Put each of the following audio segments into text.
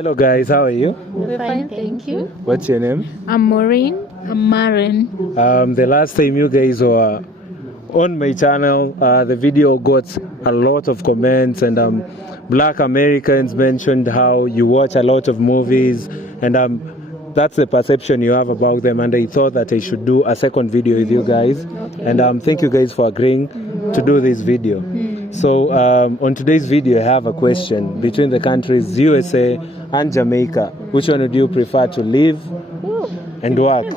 Hello guys, how are you? We're fine, thank you. What's your name? I'm Maureen. I'm Maren. The last time you guys were on my channel, the video got a lot of comments, and Black Americans mentioned how you watch a lot of movies, and that's the perception you have about them, and I thought that I should do a second video with you guys. Okay. And thank you guys for agreeing to do this video. So on today's video I have a question between the countries USA and Jamaica. Which one would you prefer to live and work?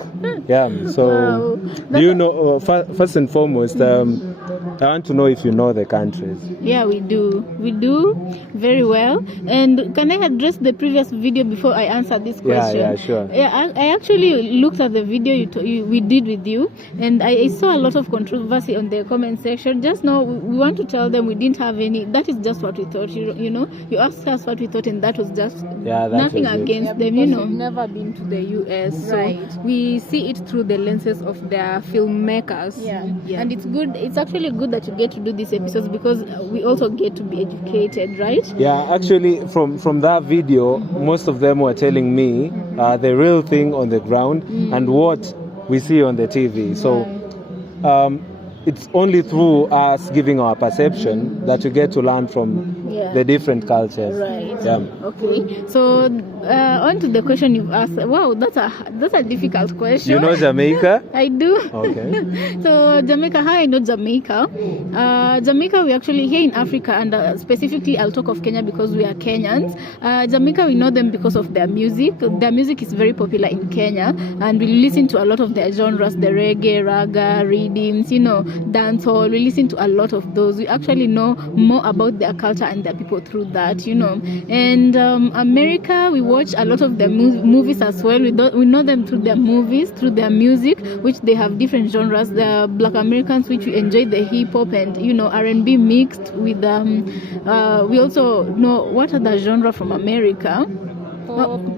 Yeah, so do you know, first and foremost, I want to know if you know the countries. Yeah, we do very well. And can I address the previous video before I answer this question? Yeah, sure. Yeah, I actually looked at the video we did with you, and I saw a lot of controversy on the comment section. Just now, we want to tell them we didn't have any. That is just what we thought. You know, you asked us what we thought, and that was just nothing against them. You know, we've never been to the US, right? So we see it through the lenses of their filmmakers. Yeah, and it's good. It's actually good that you get to do these episodes because we also get to be educated, right? Yeah, actually, from that video, most of them were telling me the real thing on the ground and what we see on the TV. So it's only through us giving our perception that you get to learn from the different cultures. Right. Yeah. Okay. So on to the question you've asked. Wow, that's a difficult question. You know Jamaica? I do. Okay. So Jamaica, how I know Jamaica? Jamaica, we actually here in Africa, and specifically I'll talk of Kenya because we are Kenyans. Jamaica, we know them because of their music. Their music is very popular in Kenya, and we listen to a lot of their genres, the reggae, raga, rhythms, you know, dancehall. We listen to a lot of those. We actually know more about their culture and their people through that, you know. And America, we watch a lot of their movies as well. We know them through their movies, through their music, which they have different genres. The Black Americans, which we enjoy the hip hop and, you know, R&B mixed with we also know what other genre from America.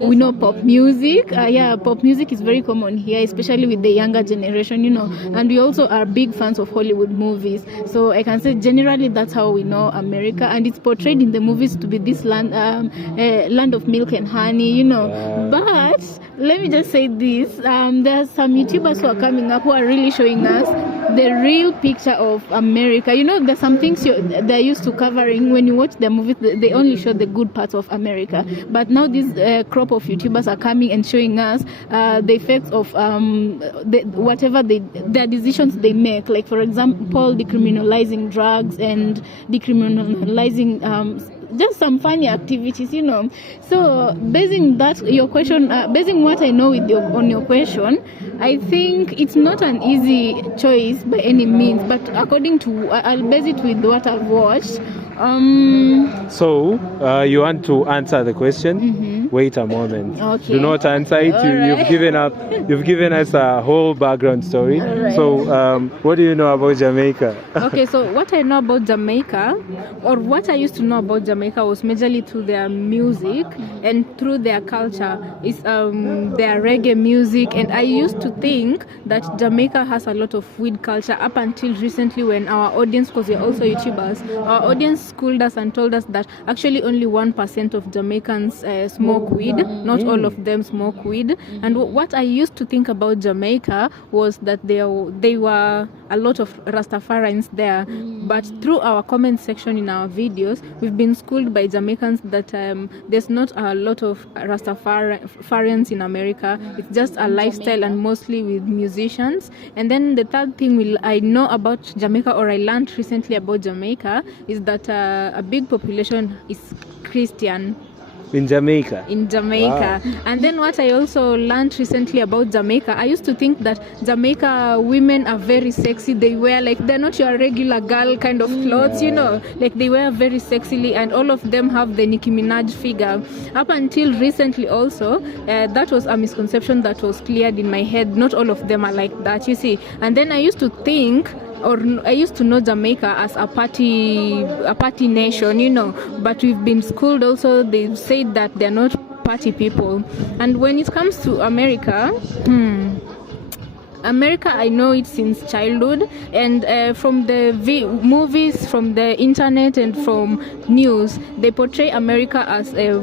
We know pop music. Pop music is very common here, especially with the younger generation, you know. And we also are big fans of Hollywood movies. So I can say generally that's how we know America, and it's portrayed in the movies to be this land of milk and honey, you know. But let me just say this: there are some YouTubers who are coming up who are really showing us the real picture of America. You know, there's some things they're used to covering. When you watch their movies, they only show the good parts of America. But now these crop of YouTubers are coming and showing us the effects of their decisions they make. Like, for example, decriminalizing drugs and decriminalizing just some funny activities, you know. So basing that your question, basing what I know on your question, I think it's not an easy choice by any means, but according to I'll base it with what I've watched. So you want to answer the question? Mm-hmm. Wait a moment. Okay. Do not answer it. You've given us a whole background story. Right. So what do you know about Jamaica? Okay, so what I know about Jamaica, or what I used to know about Jamaica, was majorly through their music and through their culture. Is their reggae music, and I used to think that Jamaica has a lot of weed culture up until recently, when our audience, because we're also YouTubers, our audience schooled us and told us that actually only 1% of Jamaicans smoke weed. Not all of them smoke weed. And what I used to think about Jamaica was that they were a lot of Rastafarians there. But through our comment section in our videos, we've been schooled by Jamaicans that there's not a lot of Rastafarians in America. It's just a lifestyle, and mostly with musicians. And then the third thing I know about Jamaica, or I learned recently about Jamaica, is that a big population is Christian. In Jamaica? In Jamaica. Wow. And then what I also learned recently about Jamaica, I used to think that Jamaica women are very sexy. They wear, like, they're not your regular girl kind of clothes, you know. Like, they wear very sexily, and all of them have the Nicki Minaj figure. Up until recently also, that was a misconception that was cleared in my head. Not all of them are like that, you see. And then I used to think, or I used to know Jamaica as a party nation, you know, but we've been schooled also. They've said that they're not party people. And when it comes to America, America, I know it since childhood, and from the movies, from the internet, and from news, they portray America as a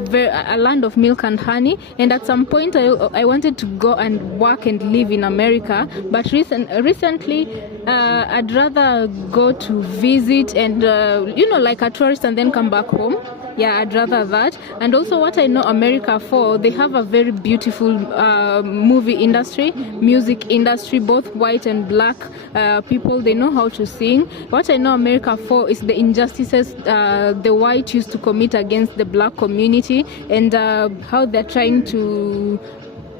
land of milk and honey. And at some point, I wanted to go and work and live in America, but recently, I'd rather go to visit and like a tourist and then come back home. Yeah, I'd rather that. And also, what I know America for, they have a very beautiful movie industry, music industry, both white and black people. They know how to sing. What I know America for is the injustices the white used to commit against the black community, and how they're trying to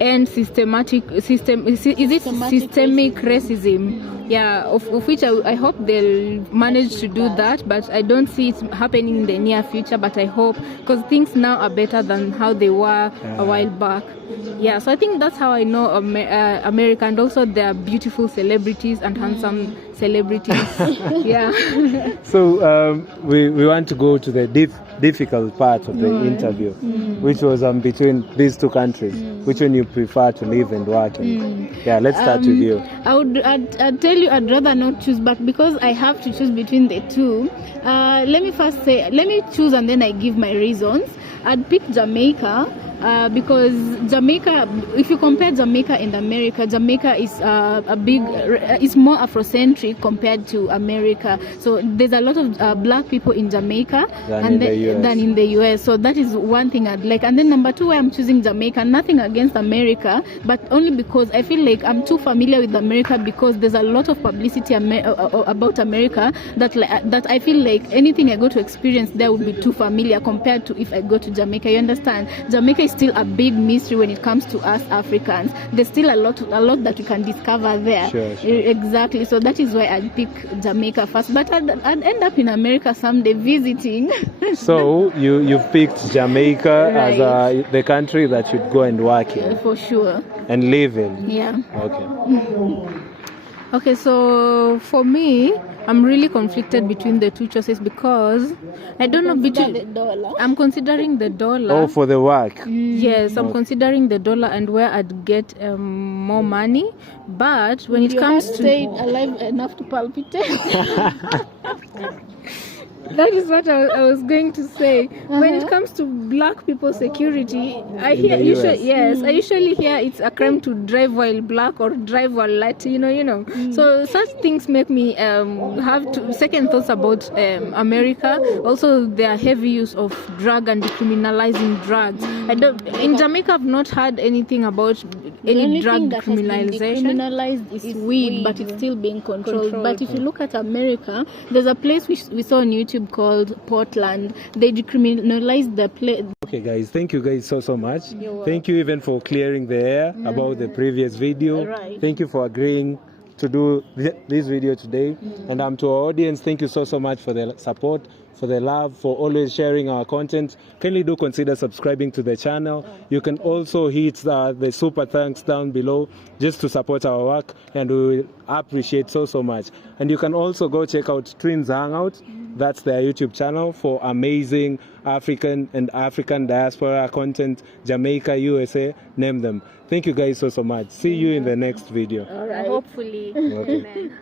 end systemic racism. Yeah, of which I hope they'll manage to do that, but I don't see it happening in the near future. But I hope, because things now are better than how they were a while back. Yeah, so I think that's how I know America, and also their beautiful celebrities and handsome celebrities. Yeah. So we want to go to the difficult part of the interview, which was between these two countries. Which one you prefer to live and work in? Yeah, let's start with you. I'd tell you I'd rather not choose, but because I have to choose between the two, let me choose and then I give my reasons. I'd pick Jamaica. Because Jamaica, if you compare Jamaica and America, Jamaica is is more Afrocentric compared to America. So there's a lot of black people in Jamaica than in the US. So that is one thing I'd like. And then number two, why I'm choosing Jamaica, nothing against America, but only because I feel like I'm too familiar with America, because there's a lot of publicity about America that I feel like anything I go to experience there would be too familiar compared to if I go to Jamaica. You understand? Jamaica is still a big mystery when it comes to us Africans. There's still a lot that we can discover there. Sure. Exactly. So that is why I'd pick Jamaica first. But I'd end up in America someday visiting. So you've picked Jamaica Right. as the country that you'd go and work in For sure. and live in. Yeah. Okay. Okay, so for me, I'm really conflicted between the two choices because I don't know between. The dollar. I'm considering the dollar. Oh, for the work. Yes, I'm considering the dollar and where I'd get more money. But when it comes to staying alive enough to palpitate. that is what I was going to say. When it comes to black people security, I hear the US. I usually hear it's a crime to drive while black or drive while Latino. So such things make me have second thoughts about America. Also, their heavy use of drug and decriminalizing drugs. In Jamaica, I've not heard anything about any drug decriminalization. Decriminalized is weed, but it's still being controlled. But if you look at America, there's a place we saw on YouTube called Portland. They decriminalized the place. Okay, guys, thank you guys so much. You're Thank you even for clearing the air about the previous video. Right. Thank you for agreeing to do this video today. And to our audience, thank you so much for the support, for the love, for always sharing our content. Kindly do consider subscribing to the channel. You can also hit the super thanks down below just to support our work, and we will appreciate so much. And you can also go check out Twins Hangout. That's their YouTube channel for amazing African and African diaspora content, Jamaica, USA, name them. Thank you guys so much. See you in the next video. All right. Hopefully. Okay. Amen.